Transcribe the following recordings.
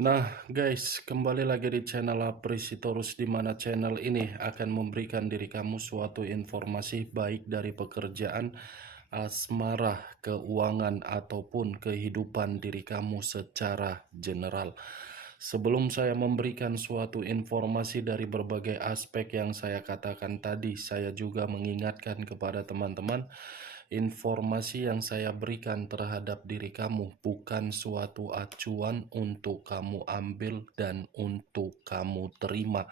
Nah, guys, kembali lagi di channel Aprisitorus, di mana channel ini akan memberikan diri kamu suatu informasi baik dari pekerjaan, asmara, keuangan, ataupun kehidupan diri kamu secara general. Sebelum saya memberikan suatu informasi dari berbagai aspek yang saya katakan tadi, saya juga mengingatkan kepada teman-teman, informasi yang saya berikan terhadap diri kamu bukan suatu acuan untuk kamu ambil dan untuk kamu terima.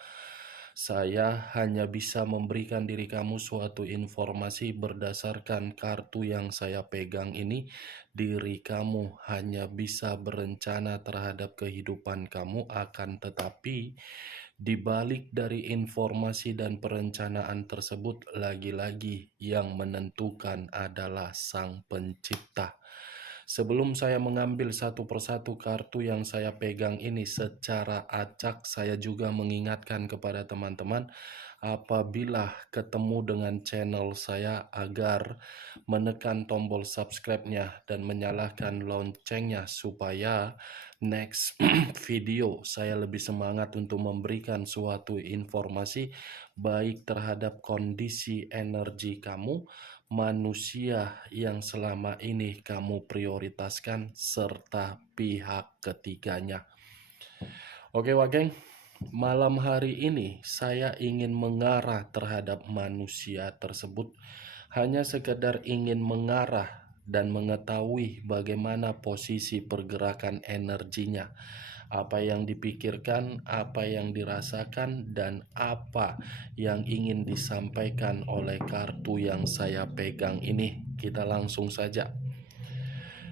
Saya hanya bisa memberikan diri kamu suatu informasi berdasarkan kartu yang saya pegang ini. Diri kamu hanya bisa berencana terhadap kehidupan kamu, akan tetapi di balik dari informasi dan perencanaan tersebut, lagi-lagi yang menentukan adalah Sang Pencipta. Sebelum saya mengambil satu persatu kartu yang saya pegang ini secara acak, saya juga mengingatkan kepada teman-teman, apabila ketemu dengan channel saya, agar menekan tombol subscribe-nya dan menyalakan loncengnya supaya next video saya lebih semangat untuk memberikan suatu informasi baik terhadap kondisi energi kamu, manusia yang selama ini kamu prioritaskan, serta pihak ketiganya. Oke, Wageng, malam hari ini saya ingin mengarah terhadap manusia tersebut, hanya sekedar ingin mengarah dan mengetahui bagaimana posisi pergerakan energinya, apa yang dipikirkan, apa yang dirasakan, dan apa yang ingin disampaikan oleh kartu yang saya pegang ini. Kita langsung saja.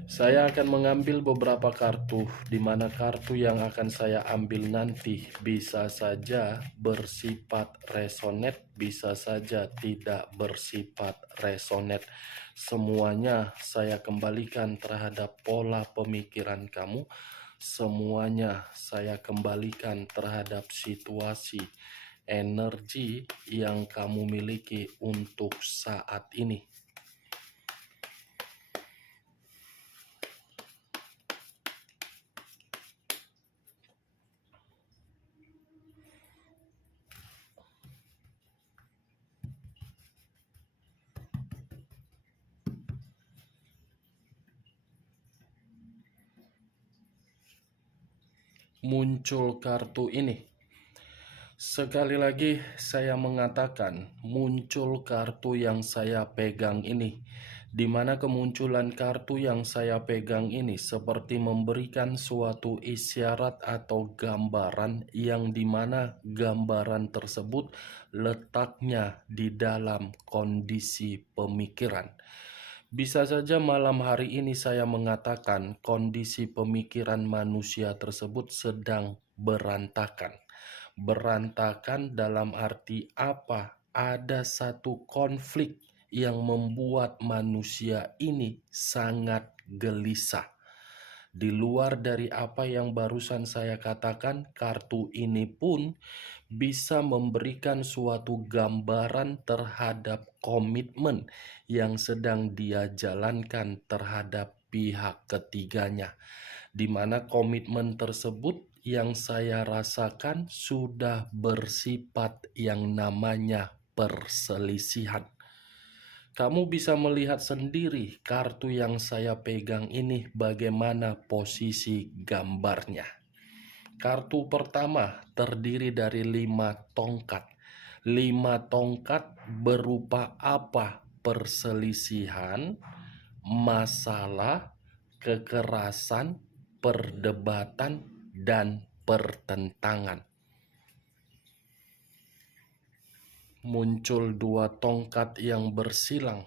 Saya akan mengambil beberapa kartu, di mana kartu yang akan saya ambil nanti bisa saja bersifat resonate, bisa saja tidak bersifat resonate. Semuanya saya kembalikan terhadap pola pemikiran kamu. Semuanya saya kembalikan terhadap situasi energi yang kamu miliki untuk saat ini. Muncul kartu ini. Sekali lagi saya mengatakan, muncul kartu yang saya pegang ini, di mana kemunculan kartu yang saya pegang ini seperti memberikan suatu isyarat atau gambaran, yang dimana gambaran tersebut letaknya di dalam kondisi pemikiran. Bisa saja malam hari ini saya mengatakan kondisi pemikiran manusia tersebut sedang berantakan. Berantakan dalam arti apa? Ada satu konflik yang membuat manusia ini sangat gelisah. Di luar dari apa yang barusan saya katakan, kartu ini pun bisa memberikan suatu gambaran terhadap komitmen yang sedang dia jalankan terhadap pihak ketiganya, di mana komitmen tersebut yang saya rasakan sudah bersifat yang namanya perselisihan. Kamu bisa melihat sendiri kartu yang saya pegang ini bagaimana posisi gambarnya. Kartu pertama terdiri dari 5 tongkat. 5 tongkat berupa apa? Perselisihan, masalah, kekerasan, perdebatan, dan pertentangan. Muncul 2 tongkat yang bersilang,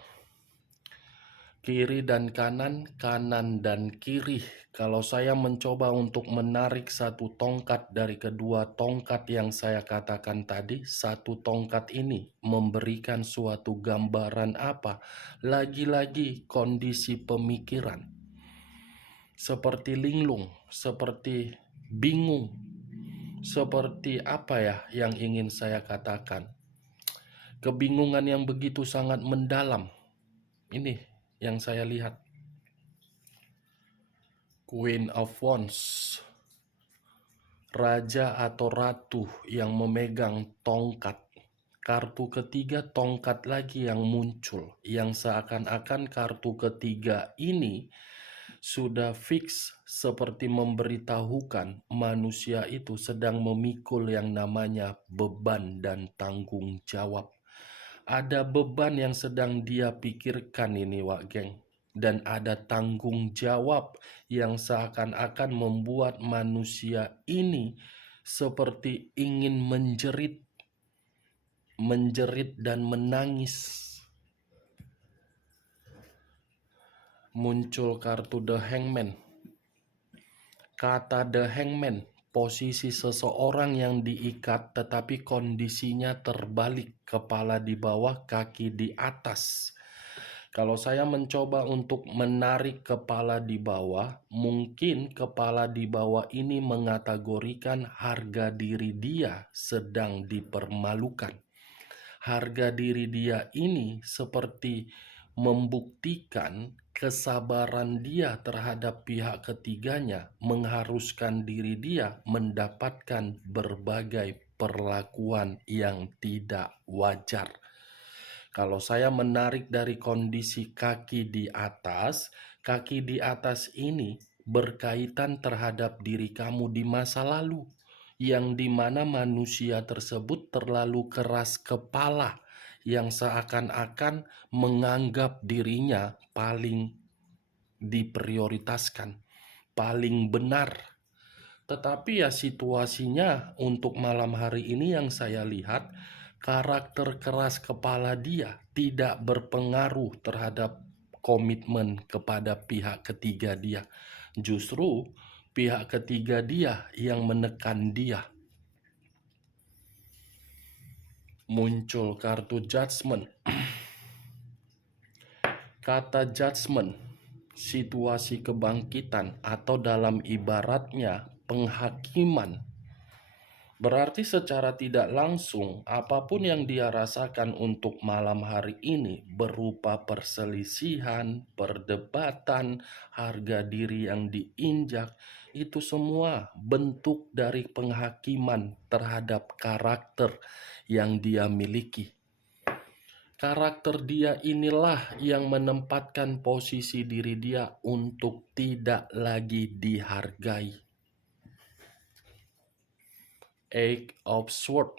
kiri dan kanan, kanan dan kiri. Kalau saya mencoba untuk menarik satu tongkat dari kedua tongkat yang saya katakan tadi, satu tongkat ini memberikan suatu gambaran apa? Lagi-lagi kondisi pemikiran. Seperti linglung, seperti bingung, seperti apa ya yang ingin saya katakan? Kebingungan yang begitu sangat mendalam. Ini yang saya lihat. Queen of Wands, raja atau ratu yang memegang tongkat. Kartu ketiga tongkat lagi yang muncul, yang seakan-akan kartu ketiga ini sudah fix seperti memberitahukan manusia itu sedang memikul yang namanya beban dan tanggung jawab. Ada beban yang sedang dia pikirkan ini, Wak Geng. Dan ada tanggung jawab yang seakan-akan membuat manusia ini seperti ingin menjerit dan menangis. Muncul kartu The Hangman. Kata The Hangman, posisi seseorang yang diikat tetapi kondisinya terbalik, kepala di bawah, kaki di atas. Kalau saya mencoba untuk menarik kepala di bawah, mungkin kepala di bawah ini mengategorikan harga diri dia sedang dipermalukan. Harga diri dia ini seperti membuktikan kesabaran dia terhadap pihak ketiganya mengharuskan diri dia mendapatkan berbagai perlakuan yang tidak wajar. Kalau saya menarik dari kondisi kaki di atas ini berkaitan terhadap diri kamu di masa lalu, yang dimana manusia tersebut terlalu keras kepala, yang seakan-akan menganggap dirinya paling diprioritaskan, paling benar. Tetapi ya situasinya untuk malam hari ini yang saya lihat, karakter keras kepala dia tidak berpengaruh terhadap komitmen kepada pihak ketiga dia. Justru pihak ketiga dia yang menekan dia. Muncul kartu judgment. Kata judgment, situasi kebangkitan atau dalam ibaratnya penghakiman. Berarti secara tidak langsung apapun yang dia rasakan untuk malam hari ini berupa perselisihan, perdebatan, harga diri yang diinjak, itu semua bentuk dari penghakiman terhadap karakter yang dia miliki. Karakter dia inilah yang menempatkan posisi diri dia untuk tidak lagi dihargai. Eight of Swords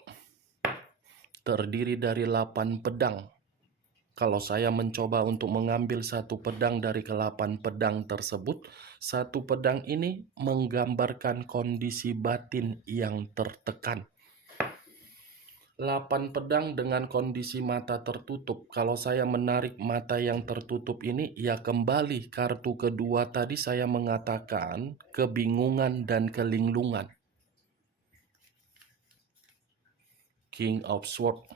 terdiri dari 8 pedang. Kalau saya mencoba untuk mengambil satu pedang dari ke-8 pedang tersebut, satu pedang ini menggambarkan kondisi batin yang tertekan. 8 pedang dengan kondisi mata tertutup. Kalau saya menarik mata yang tertutup ini, ya kembali kartu kedua tadi saya mengatakan kebingungan dan kelinglungan. King of Swords,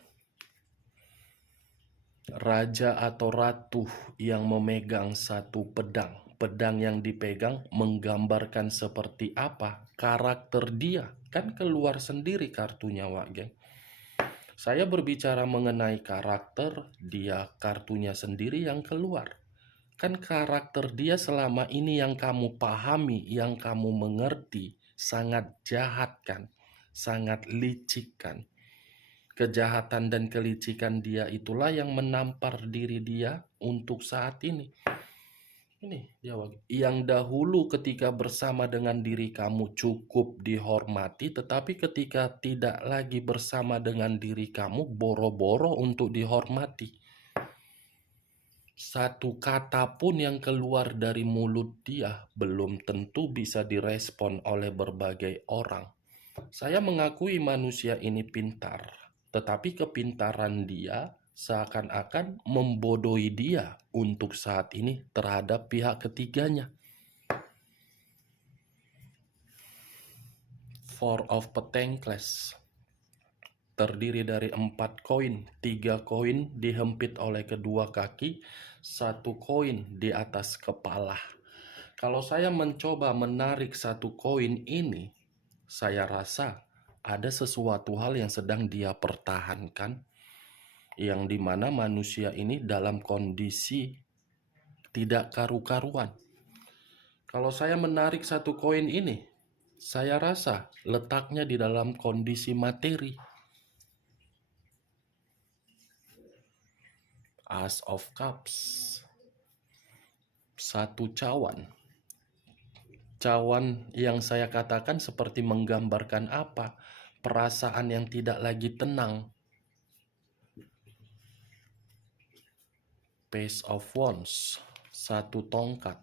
raja atau ratu yang memegang satu pedang. Pedang yang dipegang menggambarkan seperti apa karakter dia. Kan keluar sendiri kartunya, Wak Geng. Saya berbicara mengenai karakter, dia kartunya sendiri yang keluar. Kan karakter dia selama ini yang kamu pahami, yang kamu mengerti, sangat jahat kan, sangat licik kan. Kejahatan dan kelicikan dia itulah yang menampar diri dia untuk saat ini. Ini dia, yang dahulu ketika bersama dengan diri kamu cukup dihormati, tetapi ketika tidak lagi bersama dengan diri kamu boro-boro untuk dihormati. Satu kata pun yang keluar dari mulut dia belum tentu bisa direspon oleh berbagai orang. Saya mengakui manusia ini pintar, tetapi kepintaran dia seakan-akan membodohi dia untuk saat ini terhadap pihak ketiganya. Four of Pentacles terdiri dari 4 koin, 3 koin dihempit oleh kedua kaki, 1 koin di atas kepala. Kalau saya mencoba menarik 1 koin ini, saya rasa ada sesuatu hal yang sedang dia pertahankan, yang dimana manusia ini dalam kondisi tidak karu-karuan. Kalau saya menarik 1 koin ini, Saya rasa letaknya di dalam kondisi materi. Ace of Cups. Satu cawan. Cawan yang saya katakan seperti menggambarkan apa? Perasaan yang tidak lagi tenang. Page of Wands. Satu tongkat.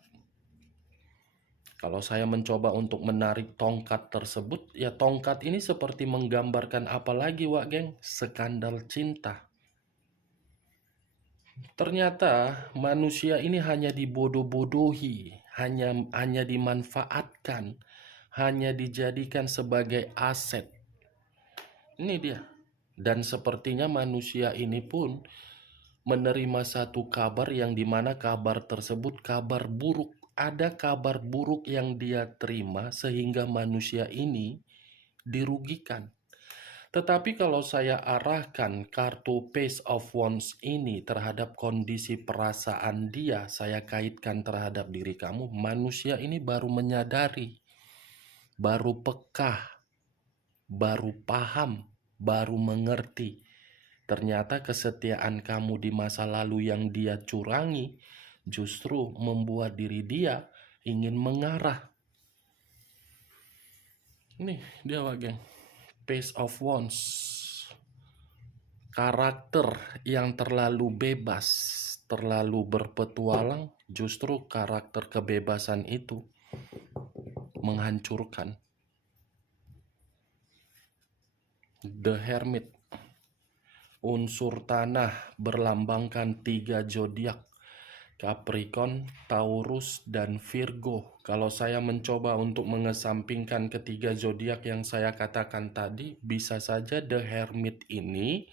Kalau saya mencoba untuk menarik tongkat tersebut, ya tongkat ini seperti menggambarkan apa lagi, Wak Geng? Skandal cinta. Ternyata manusia ini hanya dibodoh-bodohi, hanya dimanfaatkan, hanya dijadikan sebagai aset. Ini dia. Dan sepertinya manusia ini pun menerima satu kabar yang dimana kabar tersebut kabar buruk. Ada kabar buruk yang dia terima sehingga manusia ini dirugikan. Tetapi kalau saya arahkan kartu Page of Wands ini terhadap kondisi perasaan dia, saya kaitkan terhadap diri kamu, manusia ini baru menyadari, baru peka, baru paham, baru mengerti. Ternyata kesetiaan kamu di masa lalu yang dia curangi justru membuat diri dia ingin mengarah. Nih dia Wak, Page of Wands. Karakter yang terlalu bebas, terlalu berpetualang, justru karakter kebebasan itu menghancurkan. The Hermit. Unsur tanah berlambangkan 3 zodiak. Capricorn, Taurus, dan Virgo. Kalau saya mencoba untuk mengesampingkan ketiga zodiak yang saya katakan tadi, bisa saja The Hermit ini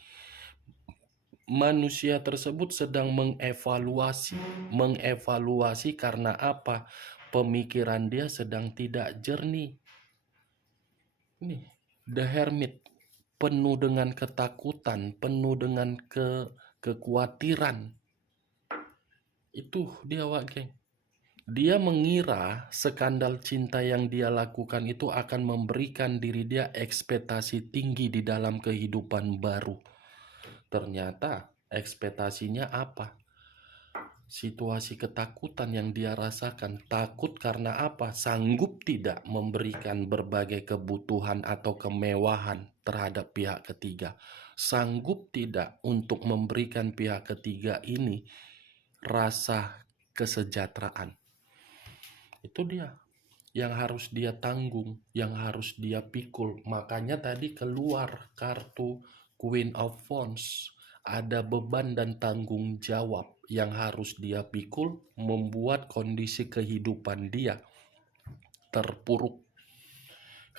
manusia tersebut sedang mengevaluasi karena apa? Pemikiran dia sedang tidak jernih. Nih, The Hermit penuh dengan ketakutan, penuh dengan kekhawatiran. Itu dia Wak Geng. Dia mengira skandal cinta yang dia lakukan itu akan memberikan diri dia ekspektasi tinggi di dalam kehidupan baru. Ternyata ekspektasinya apa? Situasi ketakutan yang dia rasakan. Takut karena apa? Sanggup tidak memberikan berbagai kebutuhan atau kemewahan terhadap pihak ketiga. Sanggup tidak untuk memberikan pihak ketiga ini rasa kesejahteraan. Itu dia yang harus dia tanggung, yang harus dia pikul. Makanya tadi keluar kartu Queen of Wands. Ada beban dan tanggung jawab yang harus dia pikul, membuat kondisi kehidupan dia terpuruk.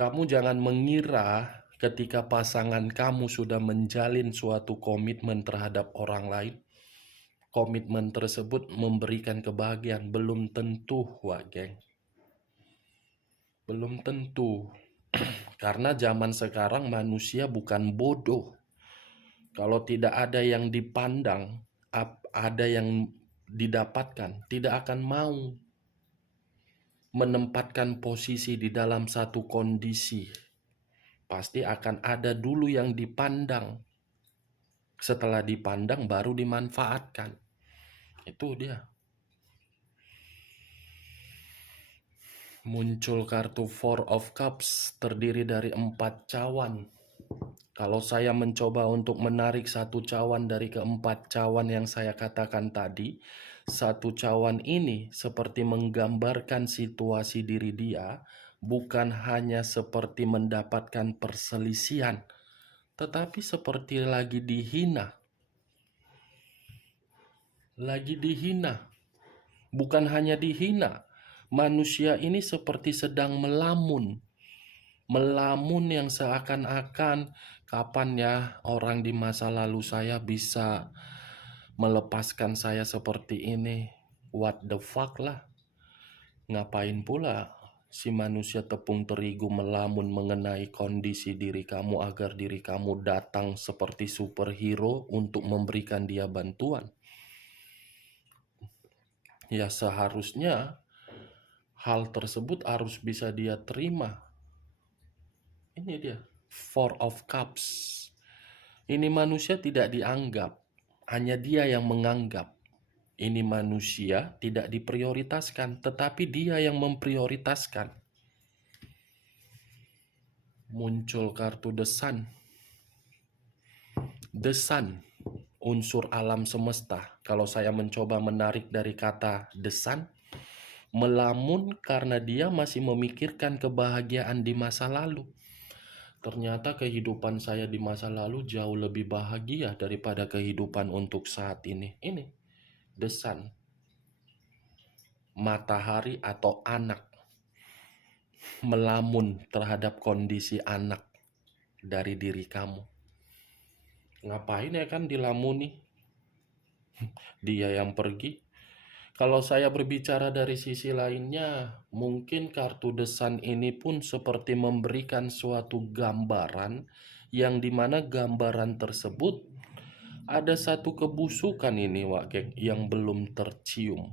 Kamu jangan mengira ketika pasangan kamu sudah menjalin suatu komitmen terhadap orang lain, komitmen tersebut memberikan kebahagiaan. Belum tentu, Wak Geng. Belum tentu. Karena zaman sekarang manusia bukan bodoh. Kalau tidak ada yang dipandang, ada yang didapatkan, tidak akan mau menempatkan posisi di dalam satu kondisi. Pasti akan ada dulu yang dipandang. Setelah dipandang baru dimanfaatkan. Itu dia. Muncul kartu Four of Cups terdiri dari 4 cawan. Kalau saya mencoba untuk menarik satu cawan dari keempat cawan yang saya katakan tadi, satu cawan ini seperti menggambarkan situasi diri dia, bukan hanya seperti mendapatkan perselisihan, tetapi seperti lagi dihina. Lagi dihina. Bukan hanya dihina, manusia ini seperti sedang melamun. Melamun yang seakan-akan kapan ya orang di masa lalu saya bisa melepaskan saya seperti ini. What the fuck lah. Ngapain pula si manusia tepung terigu melamun mengenai kondisi diri kamu agar diri kamu datang seperti superhero untuk memberikan dia bantuan. Ya seharusnya hal tersebut harus bisa dia terima. Ini dia, Four of Cups. Ini manusia tidak dianggap, hanya dia yang menganggap. Ini manusia tidak diprioritaskan, tetapi dia yang memprioritaskan. Muncul kartu The Sun. The Sun, unsur alam semesta. Kalau saya mencoba menarik dari kata The Sun, melamun karena dia masih memikirkan kebahagiaan di masa lalu. Ternyata kehidupan saya di masa lalu jauh lebih bahagia daripada kehidupan untuk saat ini. Ini, The Sun. Matahari atau anak. Melamun terhadap kondisi anak dari diri kamu. Ngapain ya kan dilamuni? Dia yang pergi. Kalau saya berbicara dari sisi lainnya, mungkin kartu The Sun ini pun seperti memberikan suatu gambaran yang dimana gambaran tersebut ada satu kebusukan ini Wak, yang belum tercium.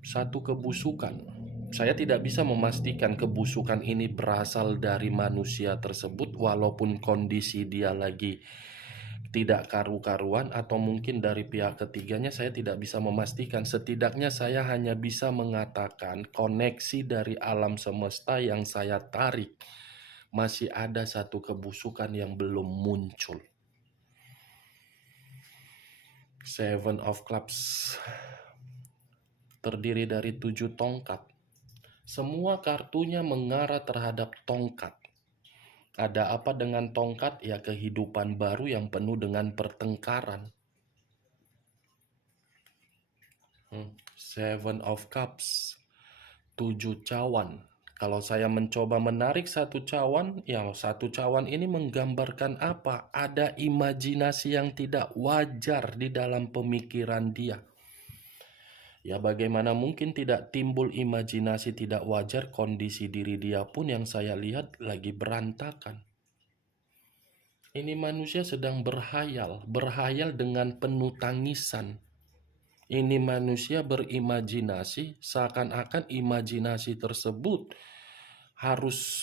Satu kebusukan. Saya tidak bisa memastikan kebusukan ini berasal dari manusia tersebut walaupun kondisi dia lagi tidak karu-karuan atau mungkin dari pihak ketiganya, saya tidak bisa memastikan. Setidaknya saya hanya bisa mengatakan koneksi dari alam semesta yang saya tarik masih ada satu kebusukan yang belum muncul. Seven of Clubs terdiri dari 7 tongkat. Semua kartunya mengarah terhadap tongkat. Ada apa dengan tongkat? Ya, kehidupan baru yang penuh dengan pertengkaran. Seven of Cups, 7 cawan. Kalau saya mencoba menarik satu cawan, ya satu cawan ini menggambarkan apa? Ada imajinasi yang tidak wajar di dalam pemikiran dia. Ya bagaimana mungkin tidak timbul imajinasi tidak wajar, kondisi diri dia pun yang saya lihat lagi berantakan. Ini manusia sedang berhayal dengan penuh tangisan. Ini manusia berimajinasi, seakan-akan imajinasi tersebut harus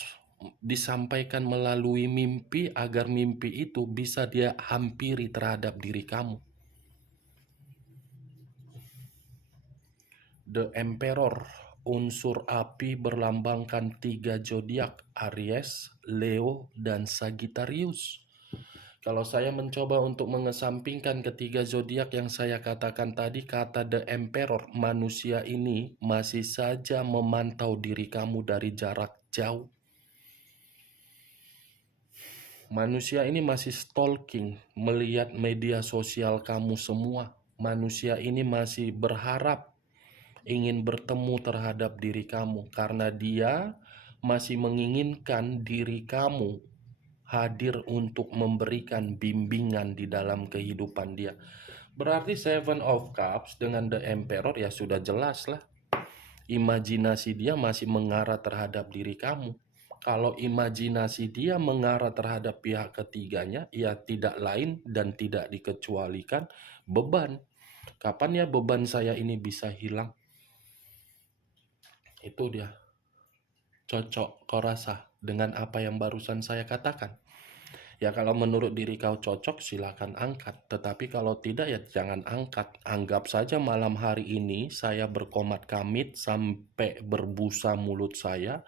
disampaikan melalui mimpi agar mimpi itu bisa dia hampiri terhadap diri kamu. The Emperor, unsur api berlambangkan 3 zodiak, Aries, Leo, dan Sagittarius. Kalau saya mencoba untuk mengesampingkan ketiga zodiak yang saya katakan tadi, kata The Emperor, manusia ini masih saja memantau diri kamu dari jarak jauh. Manusia ini masih stalking, melihat media sosial kamu semua. Manusia ini masih berharap ingin bertemu terhadap diri kamu karena dia masih menginginkan diri kamu hadir untuk memberikan bimbingan di dalam kehidupan dia. Berarti Seven of Cups dengan The Emperor ya sudah jelas lah. Imajinasi dia masih mengarah terhadap diri kamu. Kalau imajinasi dia mengarah terhadap pihak ketiganya, ya tidak lain dan tidak dikecualikan beban. Kapan ya beban saya ini bisa hilang? Itu dia. Cocok kau rasa dengan apa yang barusan saya katakan? Ya kalau menurut diri kau cocok silakan angkat. Tetapi kalau tidak ya jangan angkat. Anggap saja malam hari ini saya berkomat kamit sampai berbusa mulut saya.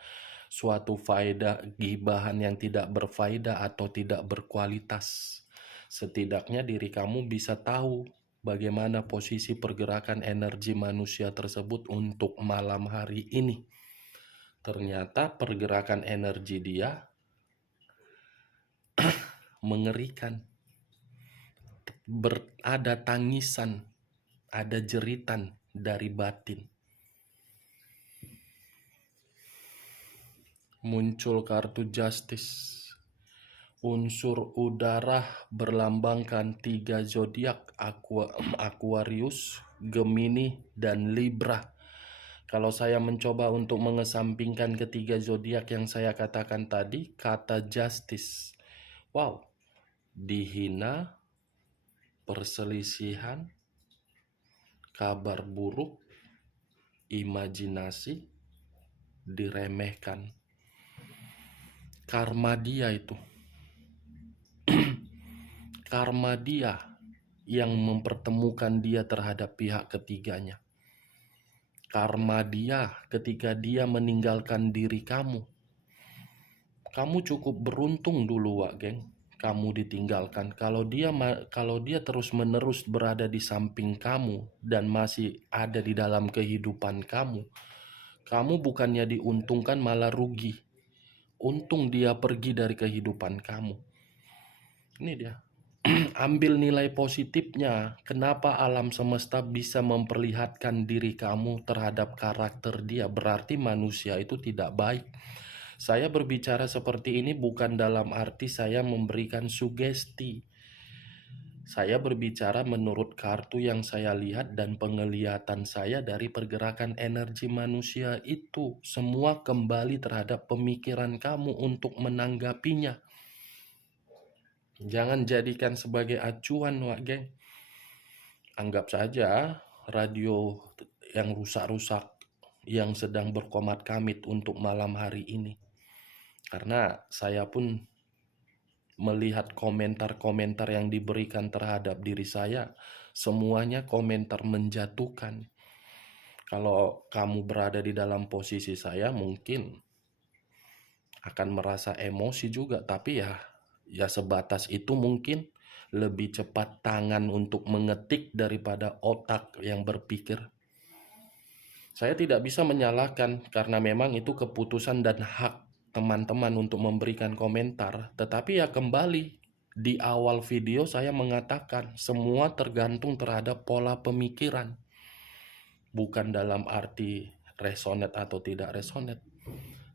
Suatu faedah gibahan yang tidak berfaedah atau tidak berkualitas. Setidaknya diri kamu bisa tahu bagaimana posisi pergerakan energi manusia tersebut untuk malam hari ini. Ternyata pergerakan energi dia mengerikan. Ada tangisan, ada jeritan dari batin. Muncul kartu Justice. Unsur udara berlambangkan 3 zodiak, Aquarius, Gemini, dan Libra. Kalau saya mencoba untuk mengesampingkan ketiga zodiak yang saya katakan tadi, kata justice. Wow, dihina, perselisihan, kabar buruk, imajinasi, diremehkan. karma dia itu. Karma dia yang mempertemukan dia terhadap pihak ketiganya. Karma dia ketika dia meninggalkan diri kamu. Kamu cukup beruntung dulu, Wak Geng. Kamu ditinggalkan. Kalau dia terus-menerus berada di samping kamu dan masih ada di dalam kehidupan kamu, kamu bukannya diuntungkan malah rugi. Untung dia pergi dari kehidupan kamu. Ini dia. Ambil nilai positifnya. Kenapa alam semesta bisa memperlihatkan diri kamu terhadap karakter dia? Berarti manusia itu tidak baik. Saya berbicara seperti ini bukan dalam arti saya memberikan sugesti. Saya berbicara menurut kartu yang saya lihat dan penglihatan saya dari pergerakan energi manusia itu. Semua kembali terhadap pemikiran kamu untuk menanggapinya. Jangan jadikan sebagai acuan, Wak Geng. Anggap saja radio yang rusak-rusak yang sedang berkomat-kamit untuk malam hari ini. Karena saya pun melihat komentar-komentar yang diberikan terhadap diri saya, semuanya komentar menjatuhkan. Kalau kamu berada di dalam posisi saya, mungkin akan merasa emosi juga, tapi ya sebatas itu mungkin. Lebih cepat tangan untuk mengetik daripada otak yang berpikir. Saya tidak bisa menyalahkan karena memang itu keputusan dan hak teman-teman untuk memberikan komentar. Tetapi ya kembali, di awal video saya mengatakan semua tergantung terhadap pola pemikiran. Bukan dalam arti resonate atau tidak resonate.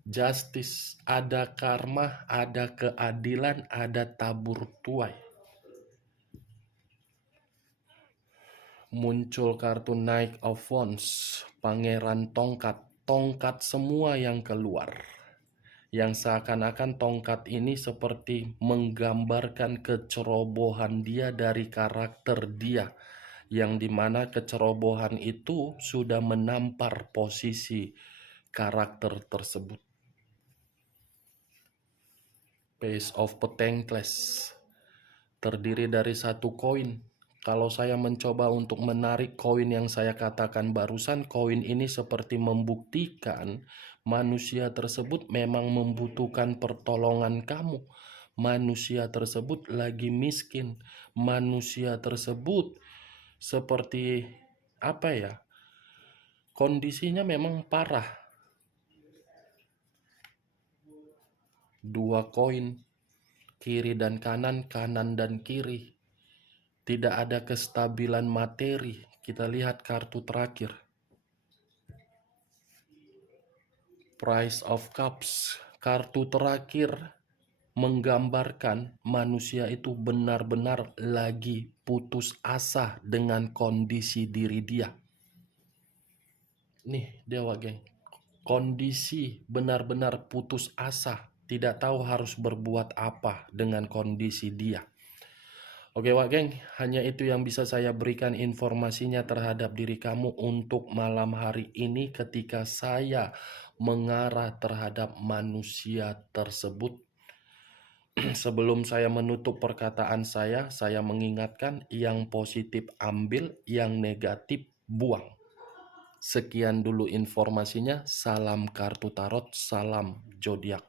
Justice, ada karma, ada keadilan, ada tabur tuai. Muncul kartu Knight of Wands, pangeran tongkat, tongkat semua yang keluar. Yang seakan-akan tongkat ini seperti menggambarkan kecerobohan dia dari karakter dia, yang dimana kecerobohan itu sudah menampar posisi karakter tersebut. Page of Pentacles terdiri dari satu koin. Kalau saya mencoba untuk menarik koin yang saya katakan barusan, koin ini seperti membuktikan manusia tersebut memang membutuhkan pertolongan kamu. Manusia tersebut lagi miskin. Manusia tersebut seperti apa ya? Kondisinya memang parah. Dua koin, kiri dan kanan, kanan dan kiri. Tidak ada kestabilan materi. Kita lihat kartu terakhir. Price of Cups. Kartu terakhir menggambarkan manusia itu benar-benar lagi putus asa dengan kondisi diri dia. Nih, Dewa Geng. Kondisi benar-benar putus asa. Tidak tahu harus berbuat apa dengan kondisi dia. Oke Wak Geng, hanya itu yang bisa saya berikan informasinya terhadap diri kamu untuk malam hari ini ketika saya mengarah terhadap manusia tersebut. Sebelum saya menutup perkataan saya mengingatkan yang positif ambil, yang negatif buang. Sekian dulu informasinya, salam kartu tarot, salam zodiak.